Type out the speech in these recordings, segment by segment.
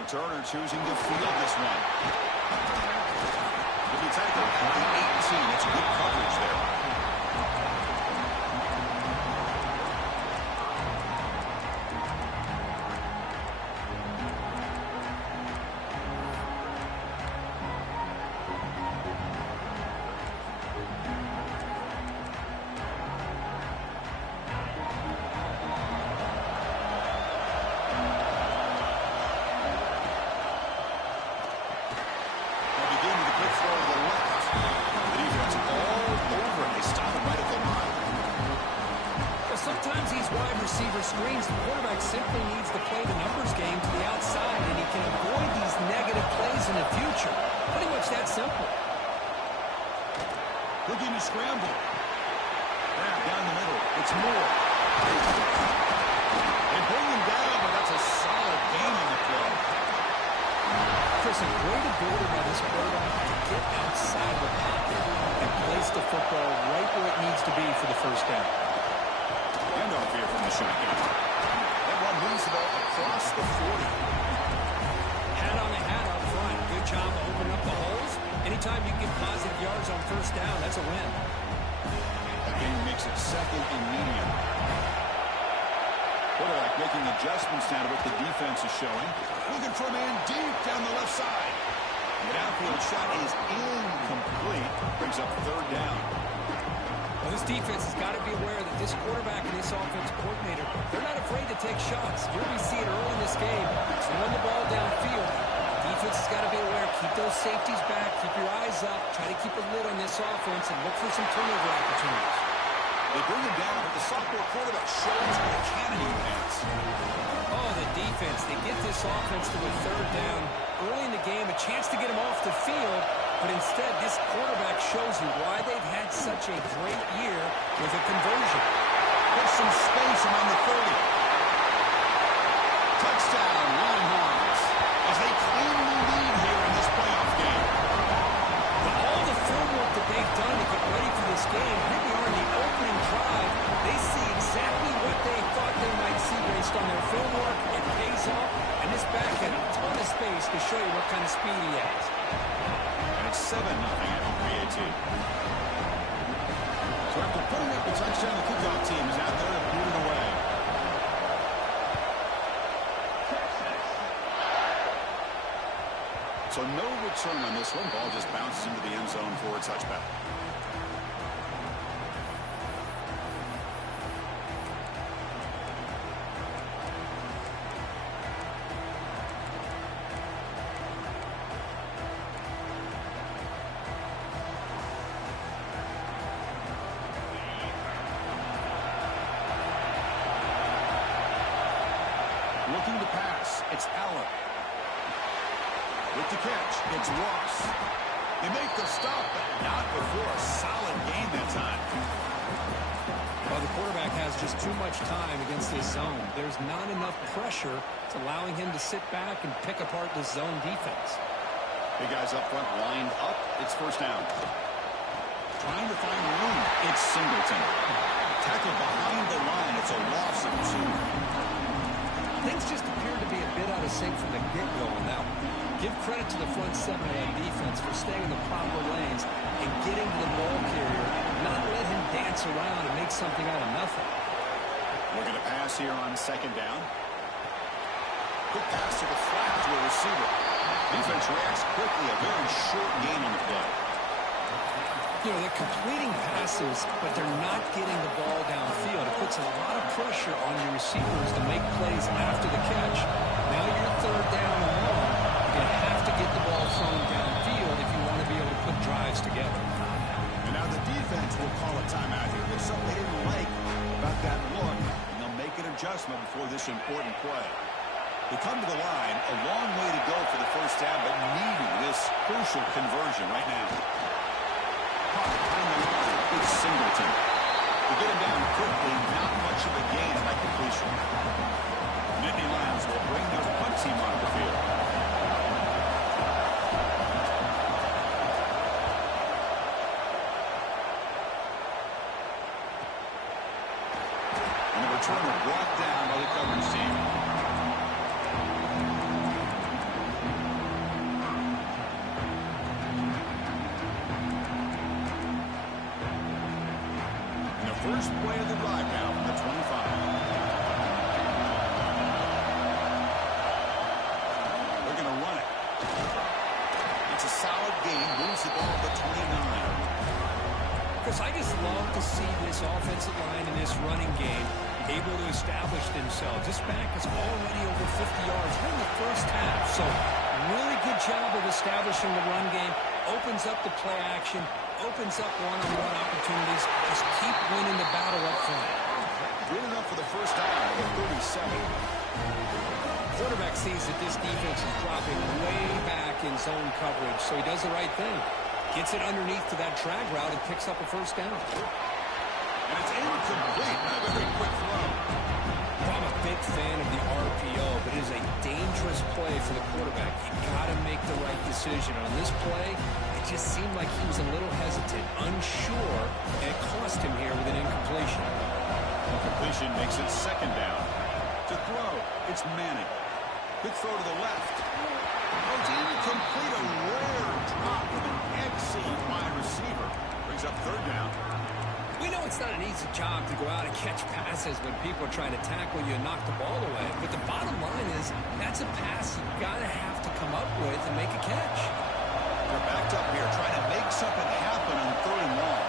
Returner choosing to field this one. He'll be tackled at the 18. It's good coverage there. Screens, the quarterback simply needs to play the numbers game to the outside, and he can avoid these negative plays in the future. Pretty much that simple. Looking to scramble. Grab down the middle. It's Moore. They bring him down, but that's a solid gain on the play. Chris, a great ability by this quarterback to get outside the pocket and place the football right where it needs to be for the first down. Handoff here from the shotgun. That one moves the ball across the 40. Hat on a hat up front. Good job of opening up the holes. Anytime you get positive yards on first down, that's a win. That game makes it second and medium. Quarterback making adjustments now to what the defense is showing. Looking for a man deep down the left side. The downfield shot is incomplete. Brings up third down. Well, this defense has got to be aware that this quarterback and this offensive coordinator, they're not afraid to take shots. Here we see it early in this game. Throwing the ball downfield. Defense has got to be aware. Keep those safeties back. Keep your eyes up. Try to keep a lid on this offense and look for some turnover opportunities. They bring him down, but the sophomore quarterback shows what a cannon he has. Oh, the defense. They get this offense to a third down. Early in the game, a chance to get him off the field. But instead, this quarterback shows you why they've had such a great year with a conversion. There's some space around the 30. Touchdown, Longhorns, as they claim the lead here in this playoff game. With all the film work that they've done to get ready for this game, here we are in the opening drive. They see exactly what they thought they might see based on their film work. It pays off, and this back had a ton of space to show you what kind of speed he has. It's 7-0 after PAT. So after putting up the touchdown, the kickoff team is out there to boot it away. So no return on this one. Ball just bounces into the end zone for a touchback. Looking to pass, it's Allen. With the catch, it's Ross. They make the stop, but not before a solid gain that time. Well, the quarterback has just too much time against this zone. There's not enough pressure. It's allowing him to sit back and pick apart this zone defense. Big guys up front lined up. It's first down. Trying to find room. It's Singleton. Tackle behind the line. It's a loss of 2. Things just appear to be a bit out of sync from the get-go on that one. Give credit to the front seven of that defense for staying in the proper lanes and getting to the ball carrier, not let him dance around and make something out of nothing. Looking to pass here on second down. Quick pass to the flat to a receiver. Defense reacts quickly. A very short gain on the play. You know, they're completing passes, but they're not getting the ball downfield. It puts a lot of pressure on your receivers to make plays after the catch. Now you're third down and long. You have to get the ball thrown downfield if you want to be able to put drives together. And now the defense will call a timeout here. There's something they didn't like about that look, and they'll make an adjustment before this important play. They come to the line, a long way to go for the first down, but needing this crucial conversion right now. Behind the line, it's Singleton. To get him down quickly, not much of a gain on that completion. Nittany Lions will bring their punt team onto the field. And the returner brought down by the coverage team. first play of the drive now from the 25. They're going to run it. It's a solid gain. Moves the ball to the 29. Chris, I just love to see this offensive line in this running game able to establish themselves. This back is already over 50 yards in the first half. So really good job of establishing the run game. Opens up the play action. Opens up one-on-one opportunities. Just keep winning the battle up front. Good enough for the first down at the 37. Quarterback sees that this defense is dropping way back in zone coverage, so he does the right thing. Gets it underneath to that drag route and picks up a first down. And it's incomplete, but a very quick throw. I'm a big fan of the RPO, but it is a dangerous play for the quarterback. You got to make the right decision. On this play, it just seemed like he was a little hesitant, unsure, and it cost him here with an incompletion. Completion makes it second down. To throw, it's Manning. Quick throw to the left. Oh, it's incomplete. A rare drop from an excellent wide receiver. Brings up third down. We know it's not an easy job to go out and catch passes when people are trying to tackle you and knock the ball away. But the bottom line is that's a pass you've got to have to come up with and make a catch. They're backed up here trying to make something happen on third and long.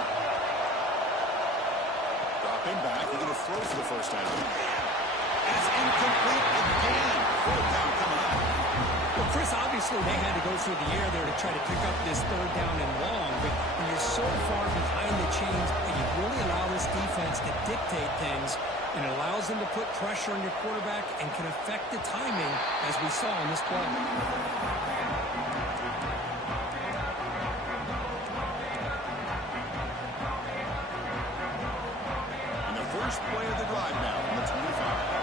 Dropping back. We're going to throw for the first down. And it's incomplete again. Fourth down coming up. Well, Chris, obviously they had to go through the air there to try to pick up this third down and long, but when you're so far behind the chains, you really allow this defense to dictate things, and it allows them to put pressure on your quarterback and can affect the timing, as we saw in this play. And the first play of the drive now from the 25.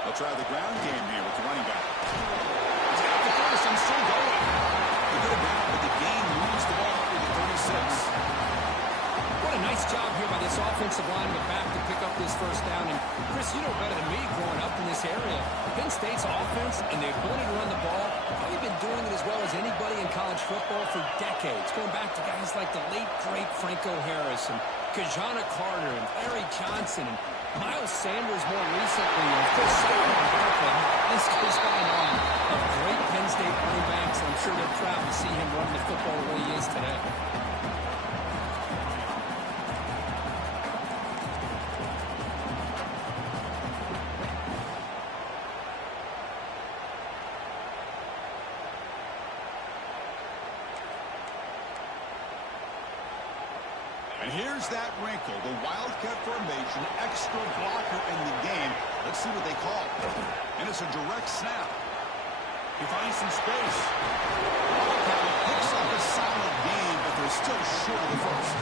They'll try the ground game here with the running back. He's got the first and still going. They get it back, but the gain moves the ball to the 36. What a nice job here by this offensive line in the back to pick up this first down. And Chris, you know better than me growing up in this area. Penn State's offense and the ability to run the ball, probably been doing it as well as anybody in college football for decades. Going back to guys like the late, great Franco Harris and Kajana Carter and Larry Johnson and Miles Sanders more recently, and of course, Saquon Barkley. This goes on of great Penn State running backs, and I'm sure they're proud to see him run the football the way he is today. And here's that wrinkle, the Wildcat formation, extra blocker in the game. Let's see what they call. And it's a direct snap. He finds some space. Wildcat picks up a solid gain, but they're still short of the first.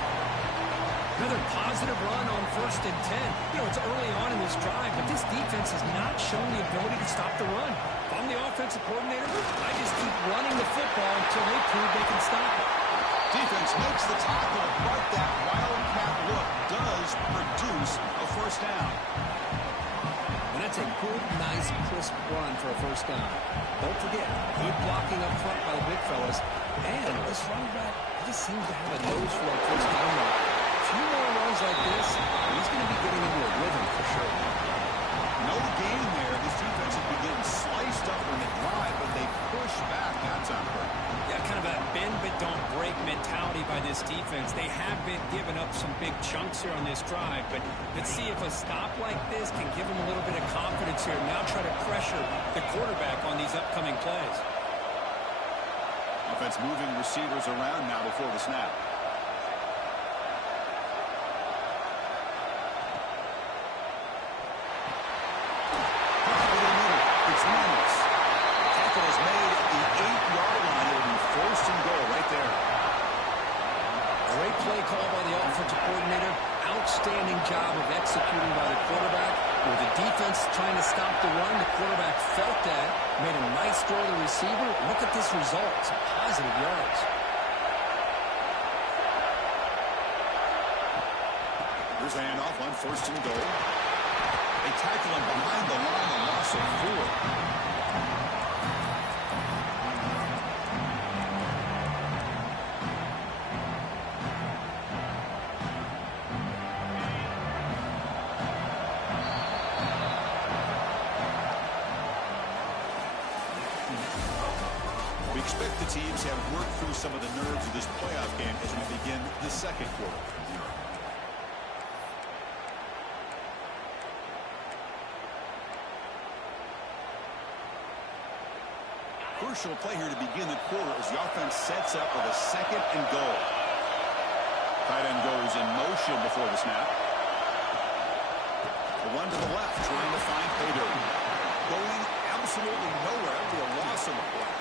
Another positive run on 1st and 10. You know, it's early on in this drive, but this defense has not shown the ability to stop the run. If I'm the offensive coordinator, I just keep running the football until they prove they can stop it. Defense makes the tackle, but that Wildcat look does produce a first down. And that's a good, nice, crisp run for a first down. Don't forget, good blocking up front by the big fellas. And this running back, he just seems to have a nose for a first down. A few more runs like this, he's going to be getting into a rhythm for sure. No gain there. This defense has been getting sliced up on the drive, but they push back that time. Yeah, kind of a bend but don't break mentality by this defense. They have been giving up some big chunks here on this drive, but let's see if a stop like this can give them a little bit of confidence here. Now try to pressure the quarterback on these upcoming plays. Offense moving receivers around now before the snap. Play call by the offensive coordinator. Outstanding job of executing by the quarterback. With the defense trying to stop the run, the quarterback felt that, made a nice throw to the receiver. Look at this result. It's positive yards. Here's a handoff on 1st and goal. They tackle him behind the line, a loss of 4. expect the teams have worked through some of the nerves of this playoff game as we begin the second quarter. Crucial play here to begin the quarter as the offense sets up with a 2nd and goal. Tight end goes in motion before the snap. The one to the left trying to find pay dirt. Going absolutely nowhere. Be a loss on the play.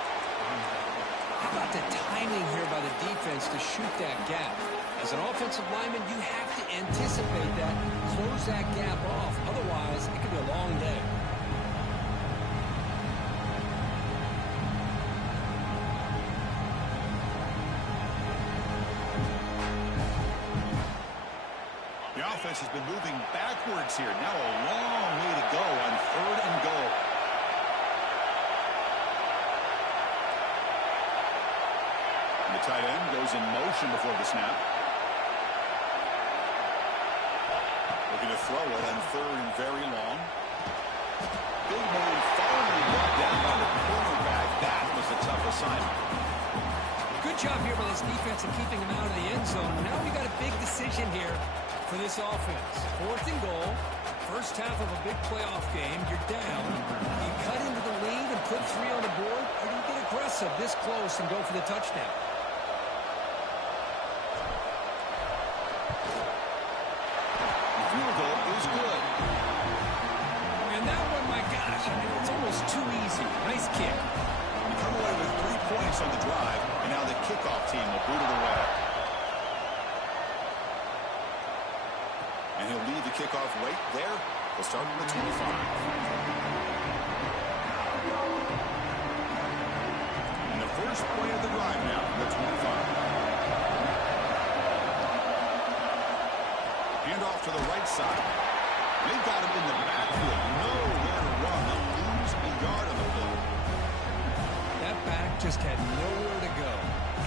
How about the timing here by the defense to shoot that gap? As an offensive lineman, you have to anticipate that, close that gap off. Otherwise, it could be a long day. The offense has been moving backwards here. Now a long way to go on 3rd and goal. And the tight end goes in motion before the snap. Looking to throw it on 3rd and very long. Big man finally brought down by the cornerback. That was a tough assignment. Good job here by this defense in keeping him out of the end zone. Now we got a big decision here for this offense. 4th and goal. First half of a big playoff game. You're down. You cut into the lead and put 3 on the board, or do you get aggressive this close and go for the touchdown? The field goal is good. And that one, my gosh, I mean, it's almost too easy. Nice kick. We come away with 3 points on the drive, and now the kickoff team will boot it away. And he'll leave the kickoff right there. We'll start from the 25. And the first play of the drive now from the 25. Hand off to the right side. They've got him in the backfield. Nowhere to run. They'll lose a yard on the play. That back just had nowhere to go.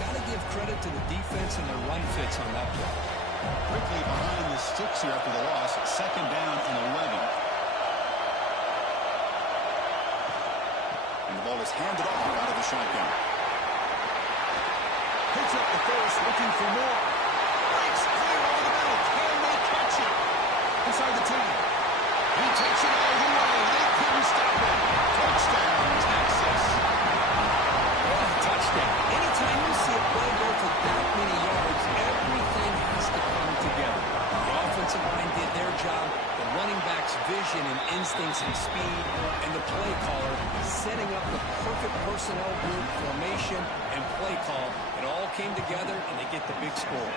Got to give credit to the defense and their run fits on that play. Quickly behind the sticks here after the loss. 2nd down and 11. And the ball is handed off out of the shotgun. Picks up the first, looking for more. Breaks clear over the middle. Can they catch it? Inside the 10. He takes it all the way. They couldn't stop him. Touchdown, Texas. What a touchdown. Anytime you see a play go for that many yards, everything has to come together. The offensive line did their job, the running back's vision and instincts and speed, and the play caller setting up the perfect personnel group, formation, and play call. It all came together, and they get the big score.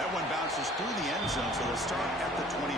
That one bounces through the end zone, so they'll start at the 25.